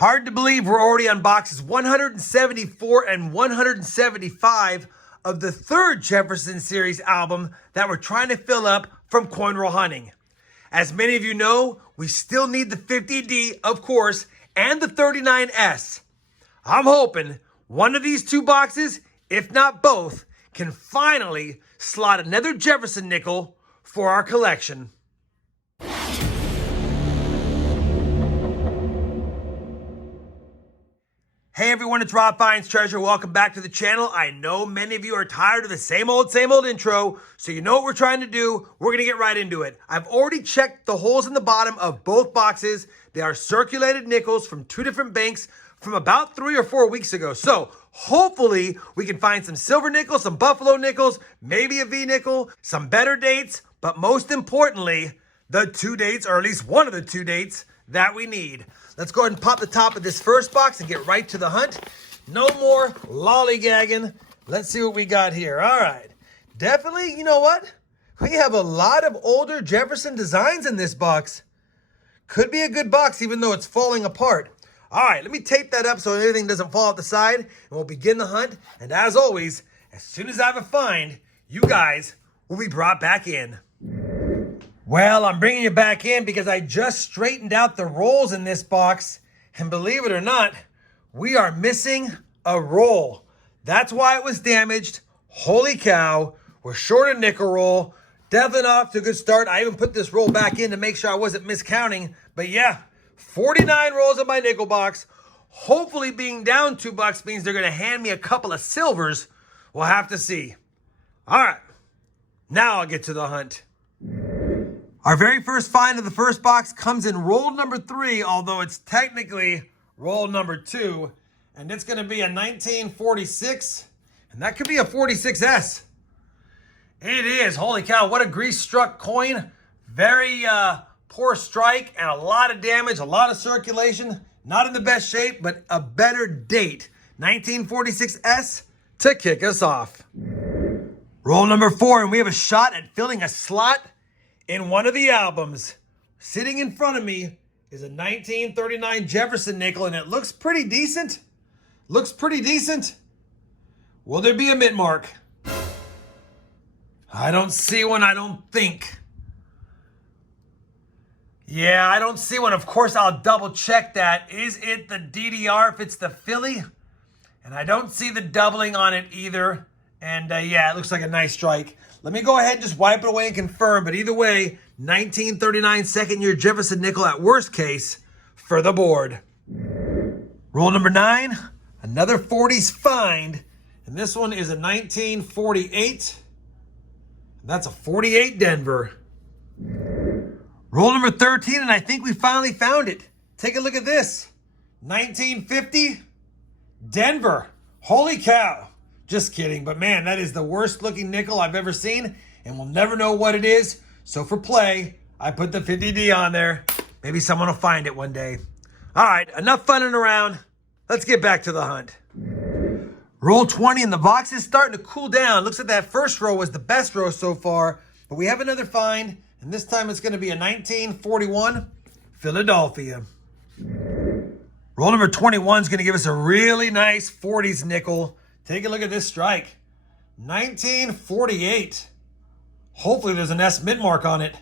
Hard to believe we're already on boxes 174 and 175 of the third Jefferson series album that we're trying to fill up from Coin Roll Hunting. As many of you know, we still need the 50D, of course, and the 39S. I'm hoping one of these two boxes, if not both, can finally slot another Jefferson nickel for our collection. Hey everyone, it's Rob Finds Treasure. Welcome back to the channel. I know many of you are tired of the same old intro, so you know what we're trying to do. We're gonna get right into it. I've already checked the holes in the bottom of both boxes. They are circulated nickels from two different banks from about 3 or 4 weeks ago. So hopefully we can find some silver nickels, some buffalo nickels, maybe a V nickel, some better dates, but most importantly, the two dates, or at least one of the two dates that we need. Let's go ahead and pop the top of this first box and get right to the hunt. No more lollygagging. Let's see what we got here. All right. Definitely, you know what? We have a lot of older Jefferson designs in this box. Could be a good box even though it's falling apart. All right, let me tape that up so everything doesn't fall off the side, and we'll begin the hunt. And as always, as soon as I have a find, you guys will be brought back in. Well, I'm bringing you back in because I just straightened out the rolls in this box. And believe it or not, we are missing a roll. That's why it was damaged. Holy cow. We're short a nickel roll. Definitely off to a good start. I even put this roll back in to make sure I wasn't miscounting. But yeah, 49 rolls in my nickel box. Hopefully being down $2 means they're going to hand me a couple of silvers. We'll have to see. All right. Now I'll get to the hunt. Our very first find of the first box comes in roll number 3, although it's technically roll number 2. And it's going to be a 1946. And that could be a 46S. It is. Holy cow. What a grease-struck coin. Very poor strike and a lot of damage, a lot of circulation. Not in the best shape, but a better date. 1946S to kick us off. Roll number 4, and we have a shot at filling a slot in one of the albums. Sitting in front of me is a 1939 Jefferson nickel, and it looks pretty decent. Looks pretty decent. Will there be a mint mark? I don't see one, I don't think. Yeah, I don't see one. Of course, I'll double check that. Is it the DDR if it's the Philly? And I don't see the doubling on it either. And yeah, it looks like a nice strike. Let me go ahead and just wipe it away and confirm. But either way, 1939 second year Jefferson nickel at worst case for the board. Roll number 9, another 40s find. And this one is a 1948. That's a 48 Denver. Roll number 13, and I think we finally found it. Take a look at this. 1950 Denver. Holy cow. Just kidding, but man, that is the worst looking nickel I've ever seen, and we'll never know what it is. So for play, I put the 50D on there. Maybe someone will find it one day. All right, enough funning around. Let's get back to the hunt. Roll 20, and the box is starting to cool down. Looks like that first row was the best row so far, but we have another find, and this time it's going to be a 1941 Philadelphia. Roll number 21 is going to give us a really nice 40s nickel. Take a look at this strike. 1948. Hopefully there's an S mint mark on it.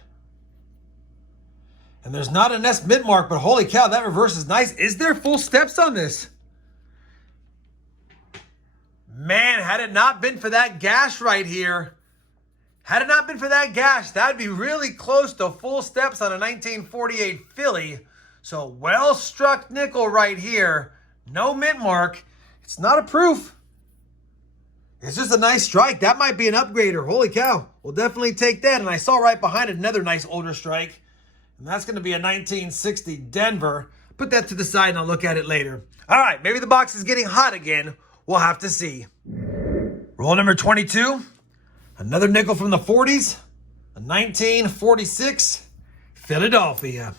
And there's not an S mint mark, but holy cow, that reverse is nice. Is there full steps on this? Man, had it not been for that gash right here, that'd be really close to full steps on a 1948 Philly. So well-struck nickel right here. No mint mark. It's not a proof. It's just a nice strike. That might be an upgrader. Holy cow. We'll definitely take that. And I saw right behind it another nice older strike. And that's going to be a 1960 Denver. Put that to the side and I'll look at it later. All right. Maybe the box is getting hot again. We'll have to see. Roll number 22. Another nickel from the 40s. A 1946 Philadelphia.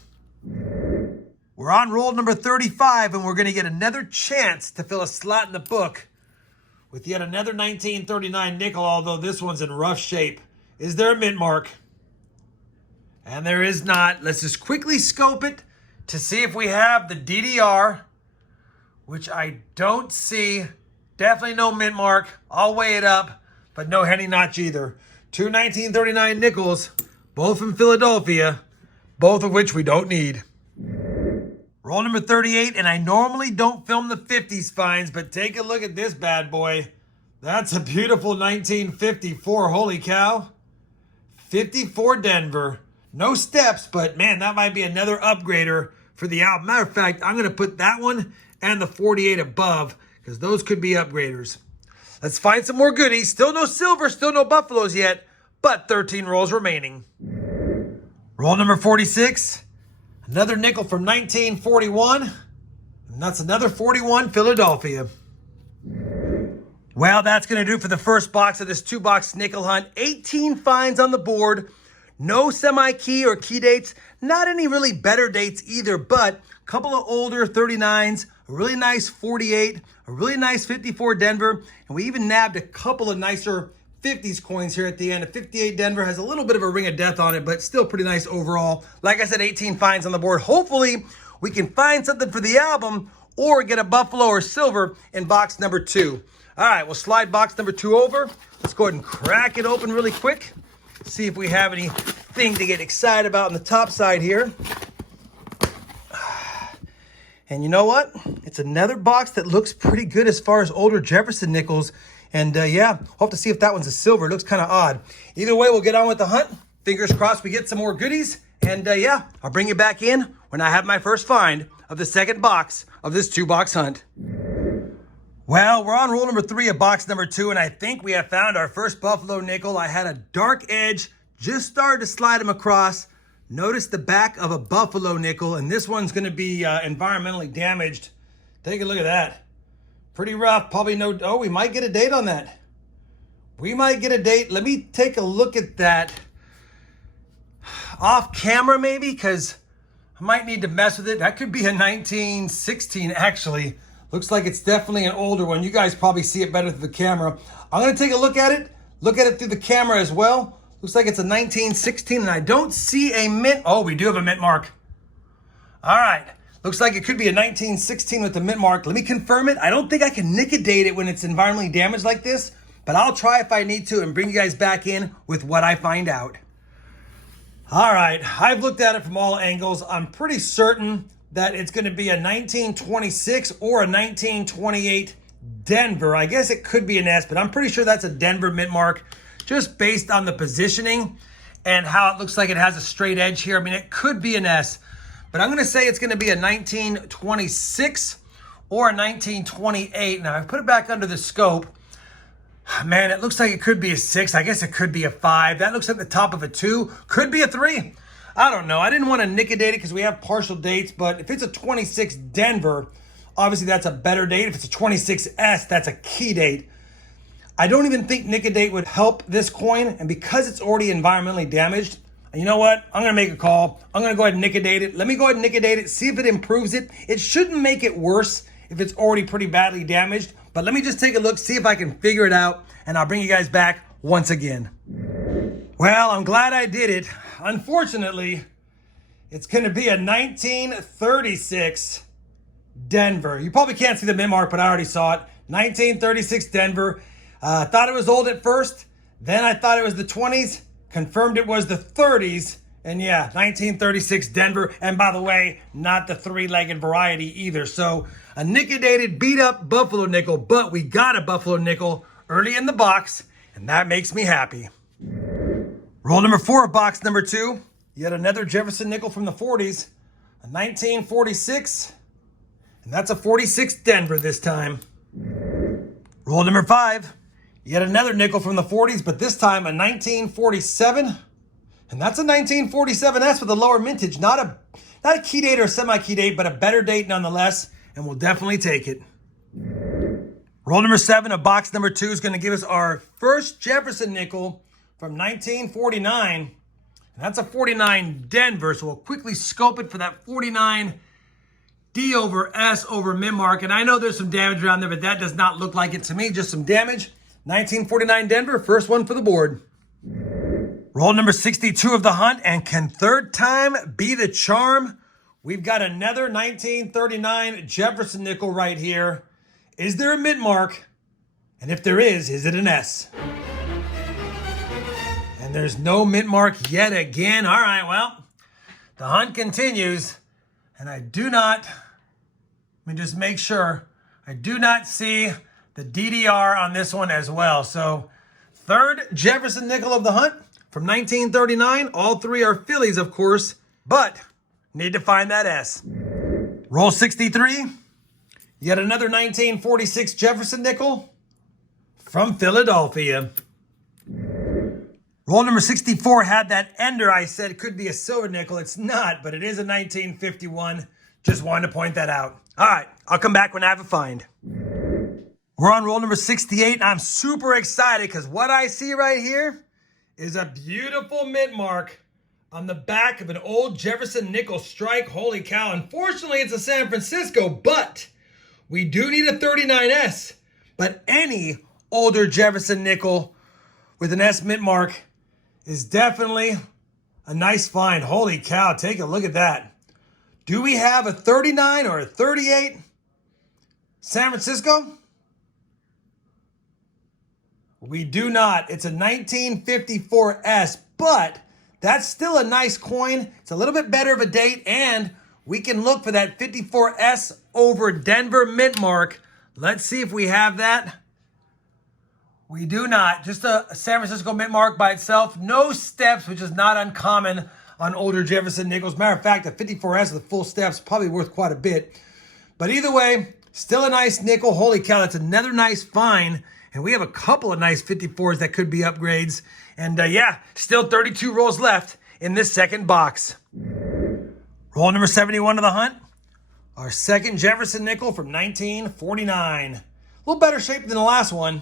We're on roll number 35 and we're going to get another chance to fill a slot in the book with yet another 1939 nickel, although this one's in rough shape. Is there a mint mark? And there is not. Let's just quickly scope it to see if we have the DDR which I don't see. Definitely no mint mark. I'll weigh it up, but no Henny Notch either. Two 1939 nickels, both from Philadelphia, both of which we don't need. Roll number 38, and I normally don't film the 50s finds, but take a look at this bad boy. That's a beautiful 1954, holy cow. 54 Denver. No steps, but man, that might be another upgrader for the album. Matter of fact, I'm going to put that one and the 48 above because those could be upgraders. Let's find some more goodies. Still no silver, still no buffaloes yet, but 13 rolls remaining. Roll number 46. Another nickel from 1941. And that's another 41 Philadelphia. Well, that's going to do for the first box of this 2-box nickel hunt. 18 finds on the board. No semi-key or key dates. Not any really better dates either, but a couple of older 39s, a really nice 48, a really nice 54 Denver, and we even nabbed a couple of nicer 50s coins here at the end. A 58 Denver has a little bit of a ring of death on it, but still pretty nice overall. Like I said, 18 finds on the board. Hopefully, we can find something for the album or get a buffalo or silver in box number 2. All right, we'll slide box number 2 over. Let's go ahead and crack it open really quick. See if we have anything to get excited about on the top side here. And you know what? It's another box that looks pretty good as far as older Jefferson nickels. And yeah, we'll have to see if that one's a silver. It looks kind of odd. Either way, we'll get on with the hunt. Fingers crossed we get some more goodies. And yeah, I'll bring you back in when I have my first find of the second box of this 2-box hunt. Well, we're on roll number 3 of box number 2, and I think we have found our first buffalo nickel. I had a dark edge, just started to slide them across. Notice the back of a buffalo nickel, and this one's going to be environmentally damaged. Take a look at that. Pretty rough. Probably no... Oh, we might get a date on that. We might get a date. Let me take a look at that off camera maybe, because I might need to mess with it. That could be a 1916, actually. Looks like it's definitely an older one. You guys probably see it better through the camera. I'm going to take a look at it through the camera as well. Looks like it's a 1916, and I don't see a mint. Oh, we do have a mint mark. All right. Looks like it could be a 1916 with the mint mark. Let me confirm it. I don't think I can Nic-A-Date it when it's environmentally damaged like this, but I'll try if I need to and bring you guys back in with what I find out. All right. I've looked at it from all angles. I'm pretty certain that it's going to be a 1926 or a 1928 Denver. I guess it could be an S, but I'm pretty sure that's a Denver mint mark just based on the positioning and how it looks like it has a straight edge here. I mean, it could be an S, but I'm going to say it's going to be a 1926 or a 1928. Now, I put it back under the scope. Man, it looks like it could be a 6. I guess it could be a 5. That looks like the top of a 2. Could be a 3. I don't know. I didn't want to Nic-A-Date it because we have partial dates, but if it's a 26 Denver, obviously that's a better date. If it's a 26S, that's a key date. I don't even think Nic-A-Date would help this coin, and because it's already environmentally damaged, you know what? I'm going to make a call. I'm going to go ahead and Nic-A-Date it. Let me go ahead and Nic-A-Date it, see if it improves it. It shouldn't make it worse if it's already pretty badly damaged, but let me just take a look, see if I can figure it out, and I'll bring you guys back once again. Well, I'm glad I did it. Unfortunately, it's going to be a 1936 Denver. You probably can't see the mint mark, but I already saw it. 1936 Denver. Thought it was old at first. Then I thought it was the 20s. Confirmed it was the 30s. And yeah, 1936 Denver. And by the way, not the 3-legged variety either. So a Nic-A-Dated beat up buffalo nickel, but we got a buffalo nickel early in the box, and that makes me happy. Roll number 4 of box number 2. Yet another Jefferson nickel from the 40s. A 1946. And that's a 46 Denver this time. Roll number 5. Yet another nickel from the 40s, but this time a 1947. And that's a 1947S with a lower mintage. Not a key date or semi-key date, but a better date nonetheless. And we'll definitely take it. Roll number 7 of box number 2 is going to give us our first Jefferson nickel from 1949. And that's a 49 Denver. So we'll quickly scope it for that 49 D over S over mint mark. And I know there's some damage around there, but that does not look like it to me. Just some damage. 1949 Denver, first one for the board. Roll number 62 of the hunt. And can third time be the charm? we've got another 1939 Jefferson nickel right here. Is there a mint mark? And if there is it an S? And there's no mint mark yet again. All right, well, the hunt continues. And I do not, let me just make sure, I do not see the DDR on this one as well. So third Jefferson nickel of the hunt from 1939. All three are Phillies, of course, but need to find that S. Roll 63. Yet another 1946 Jefferson nickel from Philadelphia. Roll number 64 had that ender I said could be a silver nickel. It's not, but it is a 1951. Just wanted to point that out. All right, I'll come back when I have a find. We're on roll number 68, and I'm super excited because what I see right here is a beautiful mint mark on the back of an old Jefferson nickel strike. Holy cow. Unfortunately, it's a San Francisco, but we do need a 39S. But any older Jefferson nickel with an S mint mark is definitely a nice find. Holy cow, take a look at that. Do we have a 39 or a 38 San Francisco? We do not. It's a 1954S, but that's still a nice coin. It's a little bit better of a date, and we can look for that 54S over Denver mint mark. Let's see if we have that. We do not. Just a San Francisco mint mark by itself. No steps, which is not uncommon on older Jefferson nickels. Matter of fact, the 54S with the full steps probably worth quite a bit. But either way, still a nice nickel. Holy cow, that's another nice find. And we have a couple of nice 54s that could be upgrades. And yeah, still 32 rolls left in this second box. Roll number 71 of the hunt. Our second Jefferson nickel from 1949. A little better shape than the last one.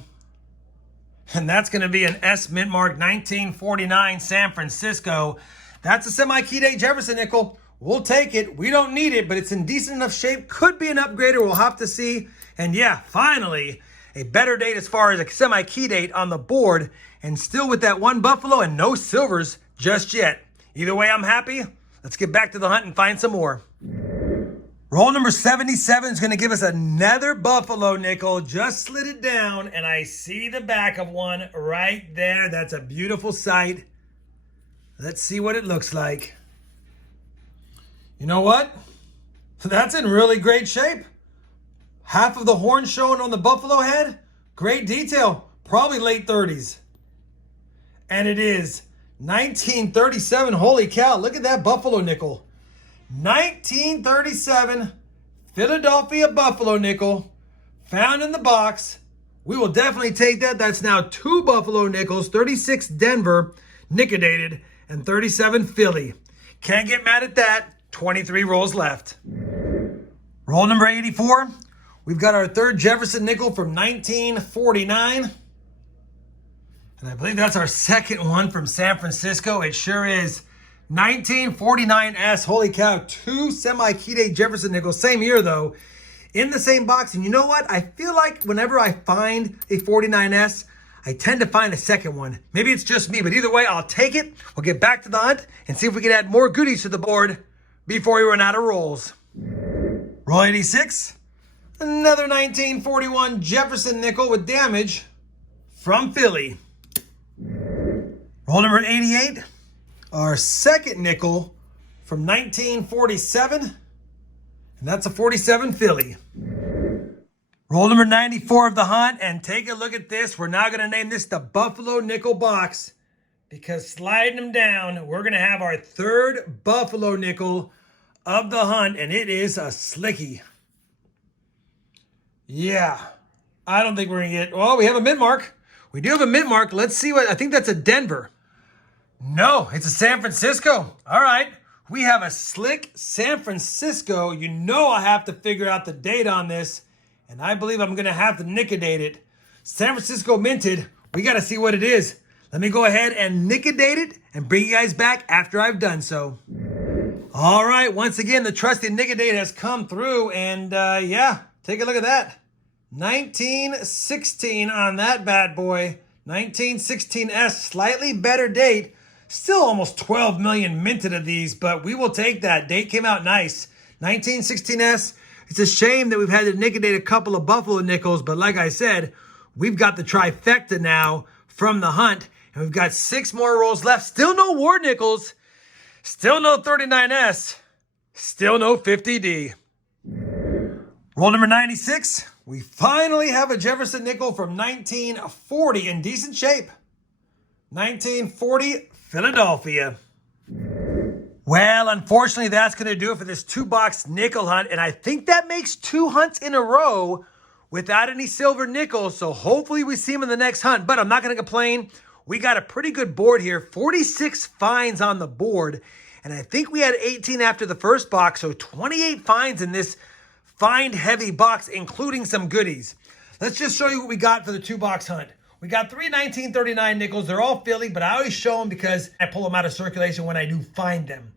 And that's going to be an S mint mark 1949 San Francisco. That's a semi-key-date Jefferson nickel. We'll take it. We don't need it, but it's in decent enough shape. Could be an upgrader. We'll have to see. And yeah, finally, a better date as far as a semi-key date on the board. And still with that one Buffalo and no silvers just yet. Either way, I'm happy. Let's get back to the hunt and find some more. Roll number 77 is going to give us another Buffalo nickel. Just slid it down, and I see the back of one right there. That's a beautiful sight. Let's see what it looks like. You know what? That's in really great shape. Half of the horn showing on the Buffalo head. Great detail. Probably late 30s. And it is 1937. Holy cow. Look at that Buffalo nickel. 1937 Philadelphia Buffalo nickel. Found in the box. We will definitely take that. That's now two Buffalo nickels. 36 Denver, Nic-A-Dated, and 37 Philly. Can't get mad at that. 23 rolls left. Roll number 84. We've got our third Jefferson nickel from 1949. And I believe that's our second one from San Francisco. It sure is. 1949S. Holy cow. Two semi-key-date Jefferson nickels. Same year, though. In the same box. And you know what? I feel like whenever I find a 49S, I tend to find a second one. Maybe it's just me, but either way, I'll take it. We'll get back to the hunt and see if we can add more goodies to the board before we run out of rolls. Roll 86. Another 1941 Jefferson nickel with damage from Philly. Roll number 88. Our second nickel from 1947. And that's a 47 Philly. Roll number 94 of the hunt. And take a look at this. We're now going to name this the Buffalo Nickel Box. Because sliding them down, we're going to have our third Buffalo nickel of the hunt. And it is a slicky. Yeah, I don't think we're going to get... Well, we have a mint mark. We do have a mint mark. Let's see what... I think that's a Denver. No, it's a San Francisco. All right. We have a slick San Francisco. You know I have to figure out the date on this. And I believe I'm going to have to Nic-A-Date it. San Francisco minted. We got to see what it is. Let me go ahead and Nic-A-Date it and bring you guys back after I've done so. All right. Once again, the trusted Nic-A-Date has come through. And yeah... Take a look at that. 1916 on that bad boy. 1916S, slightly better date. Still almost 12 million minted of these, but we will take that. Date came out nice. 1916S. It's a shame that we've had to Nic-A-Date a couple of Buffalo nickels, but like I said, we've got the trifecta now from the hunt, and we've got 6 more rolls left. Still no war nickels. Still no 39S. Still no 50D. Roll number 96. We finally have a Jefferson nickel from 1940 in decent shape. 1940 Philadelphia. Well, unfortunately, that's going to do it for this 2-box nickel hunt. And I think that makes 2 hunts in a row without any silver nickels. So hopefully we see them in the next hunt. But I'm not going to complain. We got a pretty good board here. 46 finds on the board. And I think we had 18 after the first box. So 28 finds in this find-heavy box, including some goodies. Let's just show you what we got for the 2-box hunt. We got 3 1939 nickels. They're all Philly, but I always show them because I pull them out of circulation when I do find them.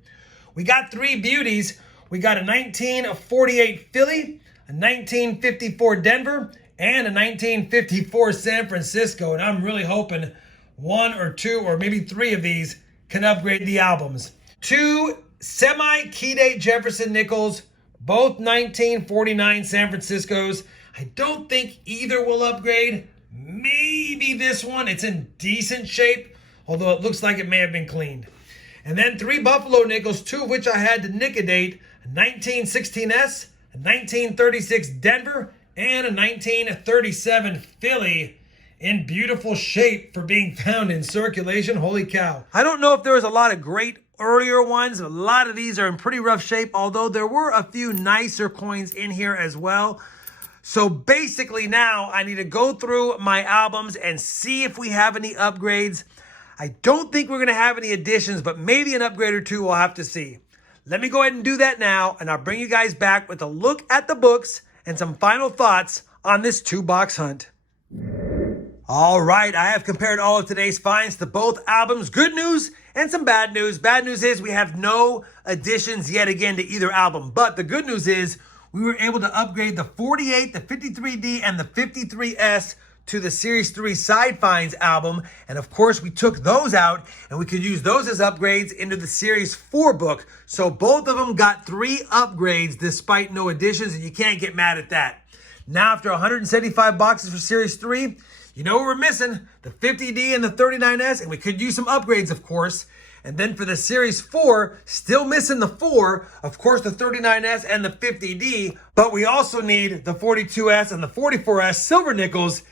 We got 3 beauties. We got a 1948 Philly, a 1954 Denver, and a 1954 San Francisco. And I'm really hoping 1 or 2 or maybe 3 of these can upgrade the albums. 2 semi-Nic-A-Date Jefferson nickels, both 1949 San Franciscos. I don't think either will upgrade. Maybe this one. It's in decent shape, although it looks like it may have been cleaned. And then 3 Buffalo nickels, 2 of which I had to Nic-A-Date, a 1916S, a 1936 Denver, and a 1937 Philly in beautiful shape for being found in circulation. Holy cow. I don't know if there was a lot of great earlier ones. A lot of these are in pretty rough shape, although there were a few nicer coins in here as well. So basically now I need to go through my albums and see if we have any upgrades. I don't think we're going to have any additions, but maybe an upgrade or 2 we'll have to see. Let me go ahead and do that now, and I'll bring you guys back with a look at the books and some final thoughts on this 2-box hunt. All right, I have compared all of today's finds to both albums. Good news and some bad news. Bad news is we have no additions yet again to either album, but the good news is we were able to upgrade the 48, the 53D, and the 53S to the Series 3 Side Finds album. And of course, we took those out and we could use those as upgrades into the Series 4 book. So both of them got 3 upgrades despite no additions, and you can't get mad at that. Now, after 175 boxes for Series 3, you know what we're missing? The 50D and the 39S, and we could use some upgrades, of course. And then for the Series 4, still missing the 4, of course, the 39S and the 50D, but we also need the 42S and the 44S silver nickels.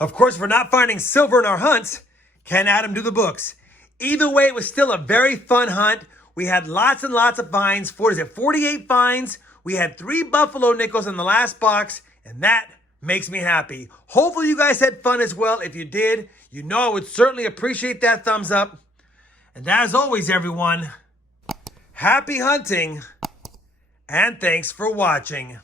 Of course, if we're not finding silver in our hunts, can't add them to the books. Either way, it was still a very fun hunt. We had lots and lots of finds. 48 finds. We had 3 Buffalo nickels in the last box, and that makes me happy. Hopefully you guys had fun as well. If you did, you know I would certainly appreciate that thumbs up. And as always, everyone, happy hunting, and thanks for watching.